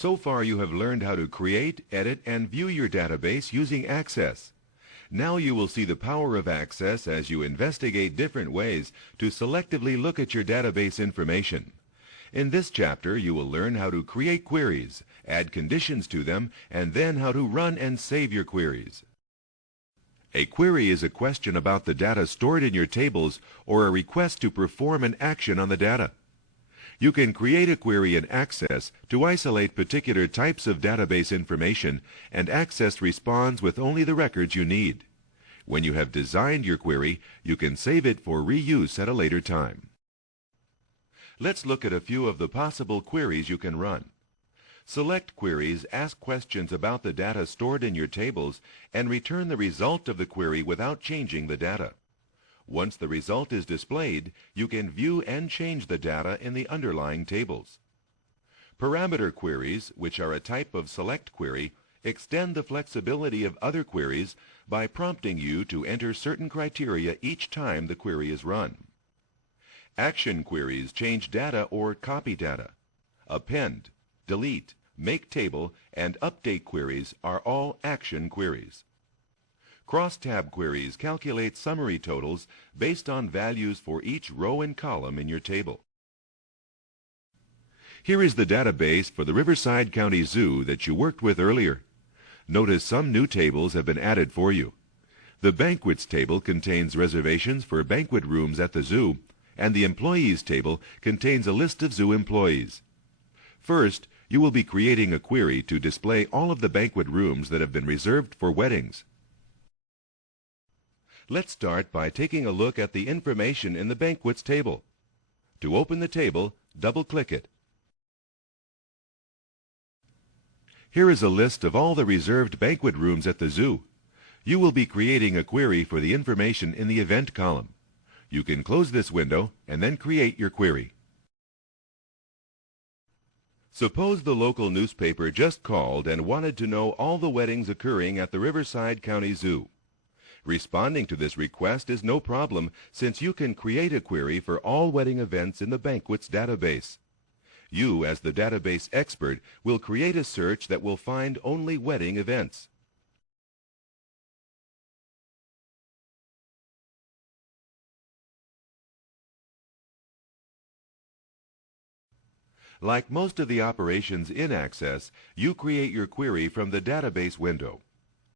So far you have learned how to create, edit, and view your database using Access. Now you will see the power of Access as you investigate different ways to selectively look at your database information. In this chapter, you will learn how to create queries, add conditions to them, and then how to run and save your queries. A query is a question about the data stored in your tables or a request to perform an action on the data. You can create a query in Access to isolate particular types of database information, and Access responds with only the records you need. When you have designed your query, you can save it for reuse at a later time. Let's look at a few of the possible queries you can run. Select Queries ask questions about the data stored in your tables and return the result of the query without changing the data. Once the result is displayed, you can view and change the data in the underlying tables. Parameter queries, which are a type of select query, extend the flexibility of other queries by prompting you to enter certain criteria each time the query is run. Action queries change data or copy data. Append, delete, make table, and update queries are all action queries. Crosstab queries calculate summary totals based on values for each row and column in your table. Here is the database for the Riverside County Zoo that you worked with earlier. Notice some new tables have been added for you. The Banquets table contains reservations for banquet rooms at the zoo, and the Employees table contains a list of zoo employees. First, you will be creating a query to display all of the banquet rooms that have been reserved for weddings. Let's start by taking a look at the information in the Banquets table. To open the table, double-click it. Here is a list of all the reserved banquet rooms at the zoo. You will be creating a query for the information in the Event column. You can close this window and then create your query. Suppose the local newspaper just called and wanted to know all the weddings occurring at the Riverside County Zoo. Responding to this request is no problem, since you can create a query for all wedding events in the Banquets database. You, as the database expert, will create a search that will find only wedding events. Like most of the operations in Access, you create your query from the database window.